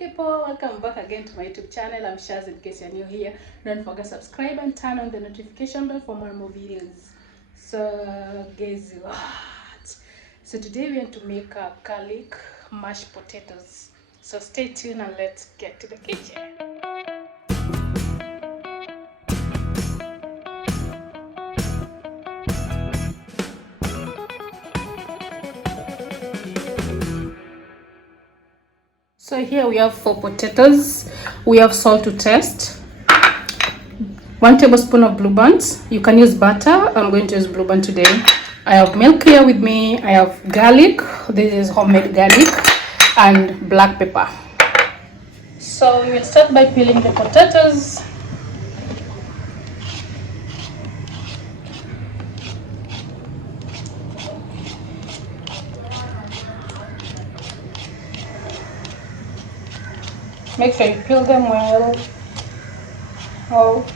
people, welcome back again to my YouTube channel. I'm Shaz. In case you're new here, don't forget to subscribe and turn on the notification bell for more videos. So guys, what? So today we're going to make garlic mashed potatoes. So stay tuned and let's get to the kitchen. So here we have 4 potatoes. We have salt to taste. 1 tablespoon of blue band. You can use butter. I'm going to use blue band today. I have milk here with me. I have garlic. This is homemade garlic and black pepper. So we will start by peeling the potatoes. Make sure you peel them well. Oh.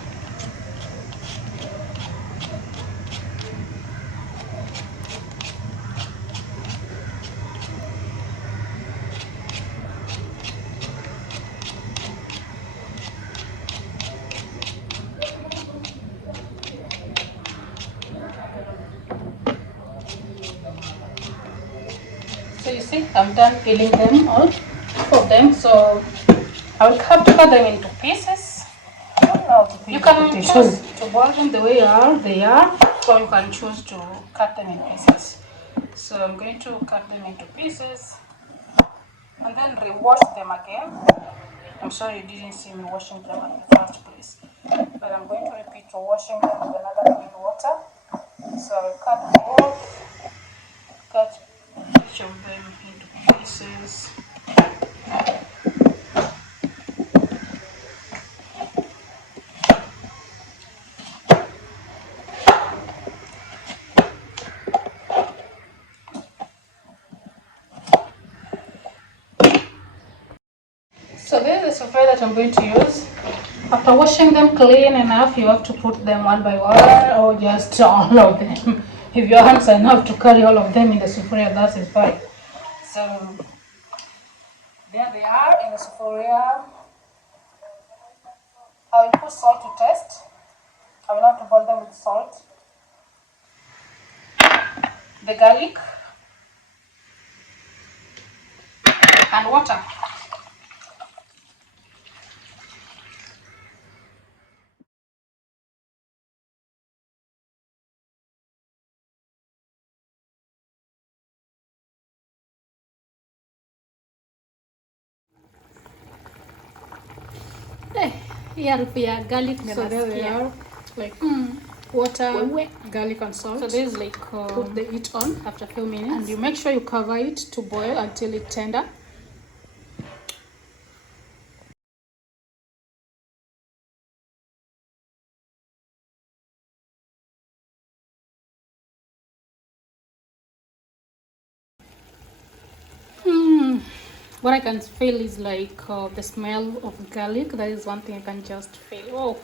So you see, I'm done peeling them all, 4 of them. So I will have to cut them into pieces. You can choose to boil them the way they are, or you can choose to cut them in pieces. So I'm going to cut them into pieces and then re-wash them again. I'm sorry you didn't see me washing them at the first place, but I'm going to repeat washing them with another clean water. So I'll cut each of them into pieces. So this is the software that I'm going to use. After washing them clean enough, you have to put them one by one or just all of them. If your hands are enough to carry all of them in the sufuria, that is fine. So there they are in the sufuria. I will put salt to taste. I will have to boil them with salt. The garlic and water. Yeah, garlic. So there they are, like water, garlic and salt. So this is like put the heat on after a few minutes, and you make sure you cover it to boil until it's tender. What I can feel is like the smell of garlic. That is one thing I can just feel. Oh,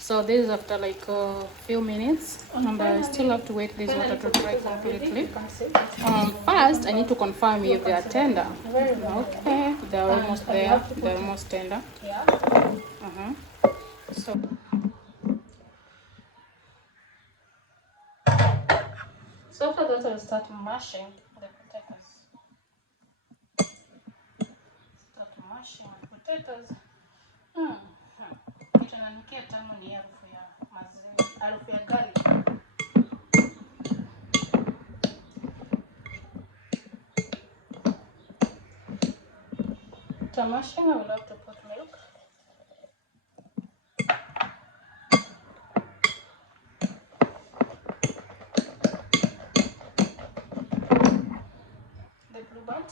so this is after like a few minutes, and I still have to wait this water to dry completely. First, I need to confirm if they are tender. Okay, they're almost there. They're almost tender. So after that, I'll start mashing the potatoes. Start mashing the potatoes. Kitu nanukia tamu ni harufu ya maziwa, harufu ya garlic. After mashing, I will have to put milk. The blue band.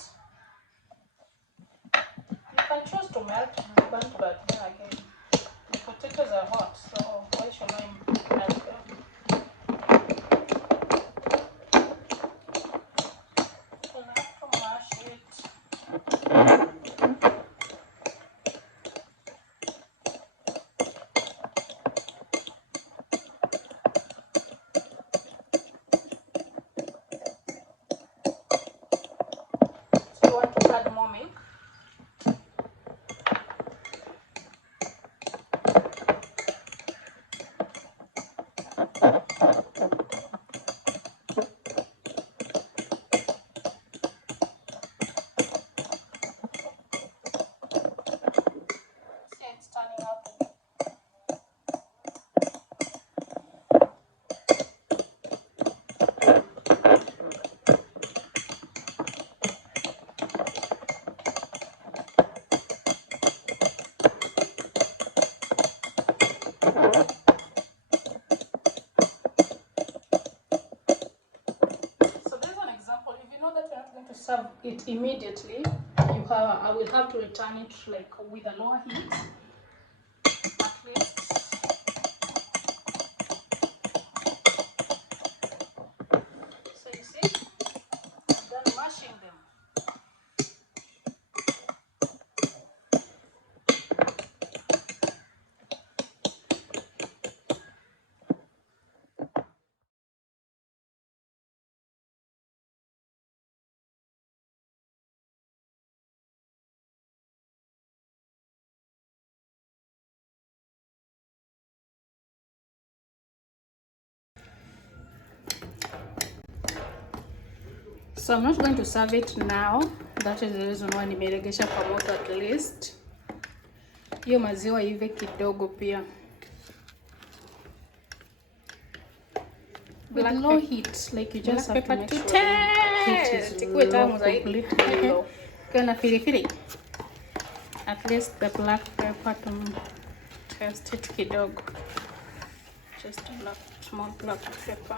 You can choose to melt blue band, but then again, the potatoes are hot, so why should I melt them? You'll have to mash it. So you want to add more milk. it immediately. I will have to return it like with a lower heat at least. So you see, I'm done mashing them. So I'm not going to serve it now. That is the reason why nimeregesha kwa moto at least. Hiyo maziwa ive kidogo pia. With low heat, like you just have to make sure the heat is low, completely low. Gonna feel at least the black pepper to taste it kidogo. Just a small black pepper.